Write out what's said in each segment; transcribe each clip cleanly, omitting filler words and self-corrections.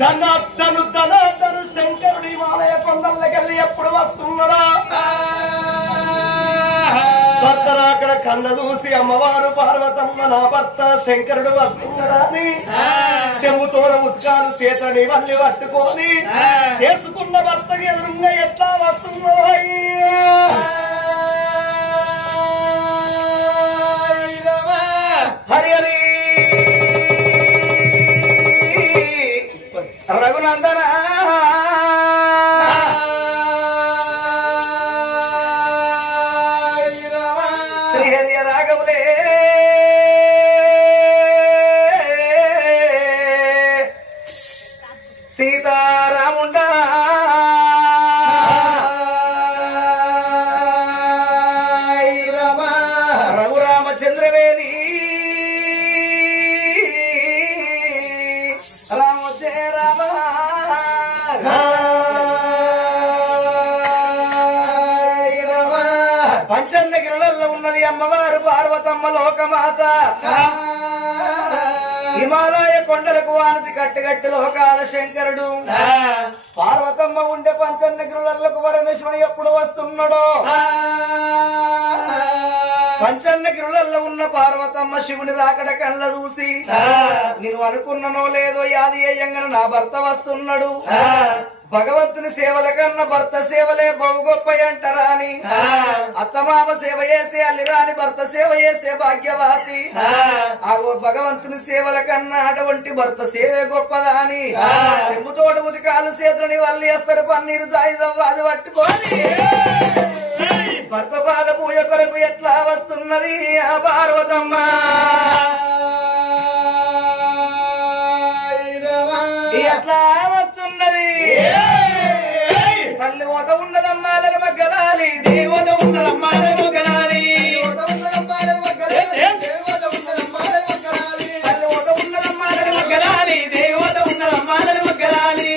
ధనాధను శంకరుడి ఆలయ కొండలకెళ్ళి ఎప్పుడు వస్తున్నాడా? భర్తను అక్కడ కళ్ళ చూసి అమ్మవారు పార్వతమ్మ నా భర్త శంకరుడు వస్తున్నాడా అని చెంబుతోన ఉత్కాలు చేతని వల్లి పట్టుకొని చేసుకున్న భర్తకి ఎదురుగా ఎట్లా వస్తున్నాడా? హరి హరి రఘునందన శ్రీహరి రాఘవులే సీతారాముండ రఘురామచంద్రవేణి పంచన్నగిరులలో ఉన్నది అమ్మవారు పార్వతమ్మ లోకమాత. హిమాలయ కొండలకు వానతి కట్టుగట్టి లోకాల శంకరుడు. పార్వతమ్మ ఉండే పంచన్నగిరులకు పరమేశ్వరుడు ఎప్పుడు వస్తున్నాడో? పంచన్నగిరులలో ఉన్న పార్వతమ్మ శివుని రాకడ కళ్ళ చూసి నేను అనుకున్ననో లేదో యాది అయ్యంగాను నా భర్త వస్తున్నాడు. భగవంతుని సేవల కన్నా భర్త సేవలే బహు గొప్ప అంటారా అని అత్తమామ సేవ చేసే అల్లిరాని భర్త సేవ చేసే భాగ్యవాతి. ఆగో భగవంతుని సేవల కన్నా అటువంటి భర్త సేవే గొప్పదా అని చెంబుతోడు ఉదికాలు చేతులని వాళ్ళు వేస్తారు పన్నీరు సాయుధవ్వాది పట్టుకొని భర్త పాద పూజ కొరకు ఎట్లా వస్తున్నది ఆ పార్వతమ్మ? ఎట్లా వస్తున్నది? తల్లి ఓత ఉన్నదమ్మాలని మగ్గలాలి, దేవత ఉన్నదమ్మాలని మగ్గలాలి, తల్లి ఓత ఉన్నదమ్మాలని మగ్గలాలి, దేవత ఉన్నదమ్మాలని మగ్గలాలి.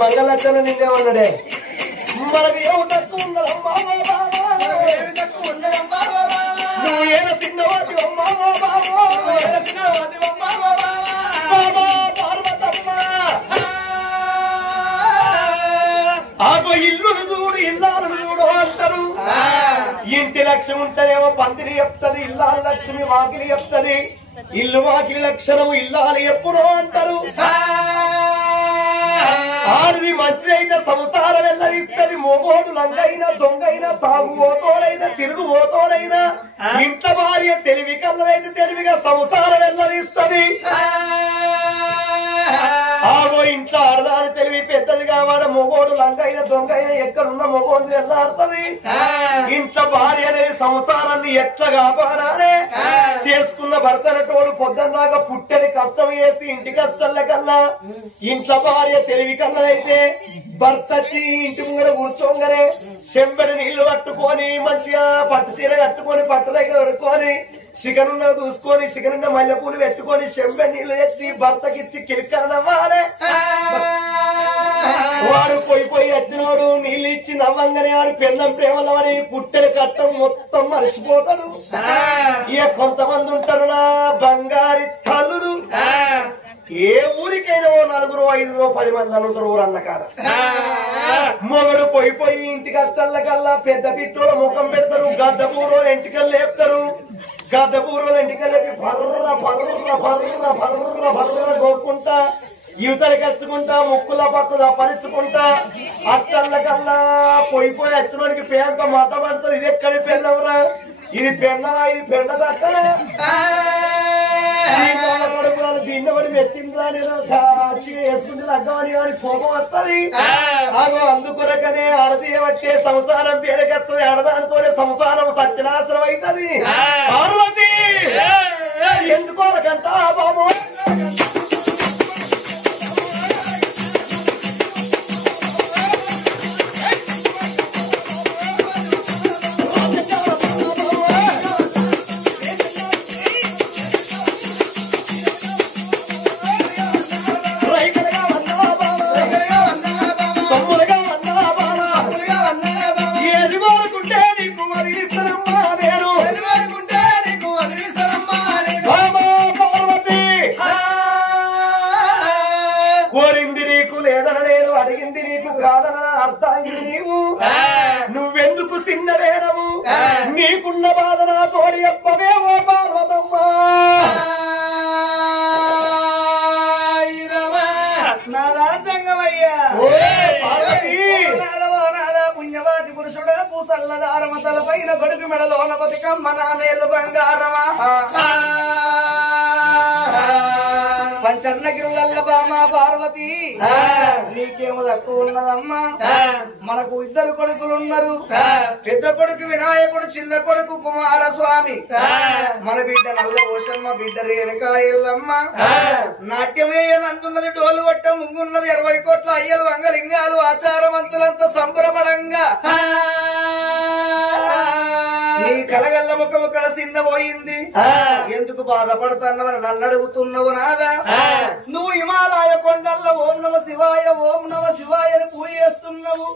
మంగళచ్చను నిన్నేమన్నాడే మనకి ఏమి తక్కువ నువ్వు ఏదో చిన్నవాటి పార్వతమ్మ ఆగో ఇల్లు చూడు ఇల్లాలు చూడు అంటారు. ఇంటి లక్ష్యం ఉంటేనేమో పందిరి చెప్తది, ఇల్లాలు లక్ష్మి వాకిలి చెప్తది. ఇల్లు వాకిలి లక్షణము ఇల్లాలు ఎప్పుడో అంటారు. ఆరుది మంచిదైన సంసారం వెళ్ళరిస్తుంది. మోగోడు లంగైనా దొంగైనా తాగుబోతోడైనా తిరుగుబోతోడైనా ఇంట్లో భార్య తెలివి కల్లదైతే తెలివిగా సంసారం వెళ్ళరిస్తుంది. ఆగో ఇంట్లో ఆడదాని తెలివి పెద్దది కావాలి. మొగోడు లంగైన దొంగైన ఎక్కడున్న మొగోడు వెళ్ళాడుతుంది. ఇంట్లో భార్య అనేది సంసారాన్ని ఎట్లా కాపాడాలి, చేసుకున్న భర్తనటోడు పొద్దున్నాక పుట్టని కష్టం చేసి ఇంటి కష్టంల కల్లా ఇంట్లో భార్య తెలివి కల్లదైతే భర్త వచ్చి ఇంటి ముంగడ కూర్చోగానే చెంబడి నీళ్లు కట్టుకొని మంచిగా పట్టు చీర కట్టుకొని పట్టు దగ్గర కట్టుకొని చికెనున్న చూసుకొని చికెనున్న మల్లెపూలు పెట్టుకొని చెంబడి నీళ్లు తెచ్చి భర్తకిచ్చి కిరికనవ్వాలి. వాడు పోయి వచ్చినోడు నీళ్ళు ఇచ్చి నవ్వంగానే వాడు పెళ్ళం ప్రేమలో వాడి పుట్టెల కట్టం మొత్తం మరిచిపోతాడు. ఇక కొంతమంది ఉంటారు నా బంగారి తల్లులు ఏ ఊరికైనా 4, 5, 10 మంది అనుకుంటారు ఊరన్న కాడ. మొగడు పోయి ఇంటికి అస్తల్లకల్లా పెద్ద పిట్టోల ముఖం పెడతారు. గడ్డ పూర్వలు ఎంటికలు లేపుతారు. గడ్డ పూర్వలు ఎంటికలు లేపి భర్ర గోక్కుంటా యువతలు కచ్చుకుంటా ముక్కుల పక్కుల పరుచుకుంటా అత్తల్లకల్లా పోయి వచ్చినోడికి పేంత మాట పడతారు. ఇది ఎక్కడి పెన్నవరా, ఇది పెన్నవా, ఇది పెన్న తట్టనా, దీన్ని పడి మెచ్చిందా వేసుకుంటే తగ్గమని వాడి కోపం వస్తుంది. అందుకొరకనే ఆడదీయ వచ్చే సంసారం పేరుకెత్తది. ఆడదానితోనే సంసారం సత్యనాశనం అవుతుంది. పార్వతి ఎందుకోరకంట బాబు నువ్వెందుకు తిన్నవేనవు, నీకున్న బాధ నా తోడి చెప్పవే ఓ పార్వతమ్మ. నా రాజ్యాంగమయ్యా పుణ్యవాది పురుషుడా పూసల్లదారమ తల పైన గడుగు మెడలోన బతికమ్మ నా మేలు బంగారమా. పంచన్నగిరులల్ల బామా పార్వతి నీకేమో తక్కువ ఉన్నదమ్మా. మనకు 2 కొడుకులున్నారు. పెద్ద కొడుకు వినాయకుడు, చిన్న కొడుకు కుమారస్వామి. మన బిడ్డ నల్ల ఓషమ్మ, బిడ్డ రేణుకా ఎల్లమ్మ. నాట్యమేయనంతున్నది, డోలు కొట్ట ముంగున్నది, 20 కోట్ల అయ్యలు అంగలింగాలు ఆచారవంతులంతా సంభ్రమణంగా. నీ కలగల్ల ముఖం ఇక్కడ చిన్నపోయింది, ఎందుకు బాధపడుతున్నవని నన్ను అడుగుతున్నావు నాదా. నువ్వు హిమాలయ కొండల్లో ఓం నమ శివాయ ఓం నమ శివాయ అని పూజ చేస్తున్నావు.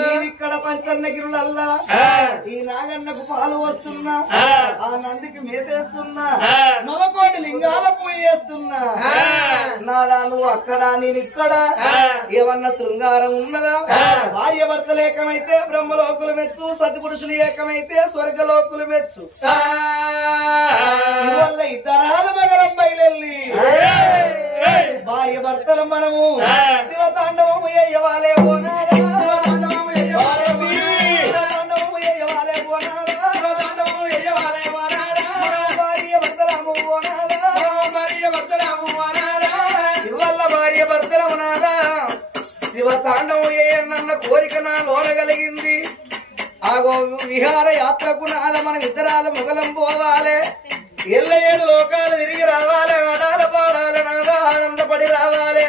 నీవిక్కడ పంచన్నగిరులల్లా ఈ నాగన్నకు పాలు వస్తున్నా, ఆ నందికి మేతేస్తున్నా, 9 కోటి లింగాల పూజ చేస్తున్నా. నాదా నువ్వు అక్కడ నేనిక్కడ ఏమన్నా శృంగారం ఉన్నదా? భార్య భర్తలు ఏకమైతే బ్రహ్మలోకులు మెచ్చు, సతిపురుషులు ఏకమైతే స్వర్గలోకులు మెచ్చు. ఇవల్ల ఇతరాల మగరం బయలెల్లి భార్య భర్తలు మనము శివతాండవము ఎయ్యవాలే పోనారా, శివతాండవము ఎయ్యవాలే పోనారా, భార్య భర్తలము పోనారా, ఇవల్ల భార్య భర్తలము నాదా. శివతాండవం ఏయన్న కోరిక నా లోన కలిగింది. ఆగో విహార యాత్రకు నాద మనం ఇద్దరాల మొగలం పోవాలి. 7 లోకాలు తిరిగి రావాలి, ఆడాల పాడాలి, నాదా ఆనందపడి రావాలి.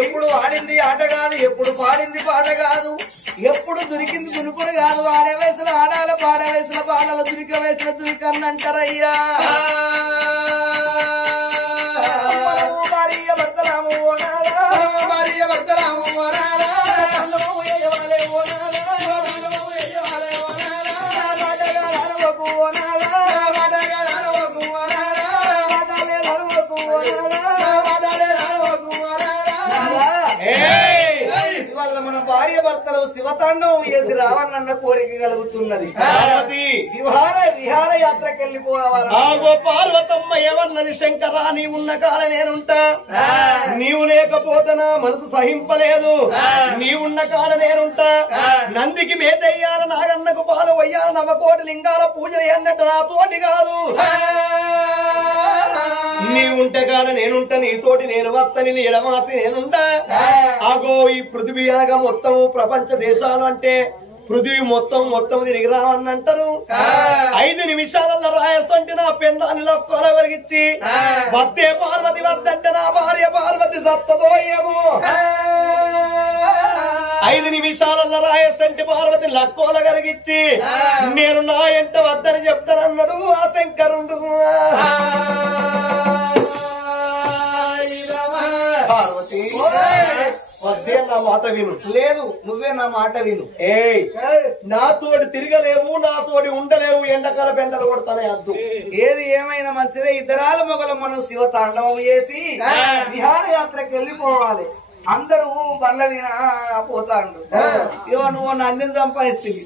ఎప్పుడు ఆడింది ఆట కాదు, ఎప్పుడు పాడింది పాట కాదు, ఎప్పుడు దొరికింది దునుకుడు కాదు. ఆడే వయసులో ఆడాల, పాడే వయసులో పాడాల, దురిక వయసులో దురికన్నంటారయ్యా. భార్య భర్తలాము ఓనారా, భార్య భర్తలాము ఓనారా, మన భార్య భర్తలు శివతాండవం చేసి రావాలన్న కోరిక కలుగుతున్నది. విహార యాత్రకి వెళ్ళిపోవాలి. పార్వతమ్మ ఏమన్నది, శంకరా నీవు ఉన్న కాడ నేనుంటా, నీవు లేకపోతే నా మనసు సహింపలేదు, నీవున్న కాడ నేనుంటా. నందికి మేతయ్యాల, నాగన్నకు పాలు వయ్యాల, 9 కోటి లింగాల పూజలు అన్నట్టు నా తోటి కాదు. నీవుంటే కాడ నేనుంటా, నీతోటి నేను వస్తని, నీ ఎడమాసి నేనుంటా. ఆగో ఈ పృథివీ అనగా మొత్తం ప్రపంచ దేశాలు అంటే పృథివీ మొత్తం తిరిగి రావని అంటారు. 5 నిమిషాలలో రాయేస్తుంటే నా పెండాన్ని కొలవరిగిచ్చి వద్దే పార్వతి వద్దంటే నా భార్య పార్వతి సత్తదో ఏమో. 5 నిమిషాలలో రాయేస్తుంటే పార్వతి లక్కోల కరిగిచ్చి నేను నా ఎంట వద్దని చెప్తానన్నాడు ఆ శంకరుడు. పార్వతి వద్దే నా మాట విను. లేదు నువ్వే నా మాట విను. ఏయ్ నాతోటి తిరగలేవు, నాతోటి ఉండలేవు, ఎండకాల పెంటలు కొడతానే అద్దు. ఏది ఏమైనా మంచిదే. ఇద్దరాల మొగలు మనం శివ తాండవం చేసి విహారయాత్రకి వెళ్ళిపోవాలి. అందరూ బండ్ల మీద పోతాండు. ఇవో నువ్వు నందిని సంపాదిస్తుంది.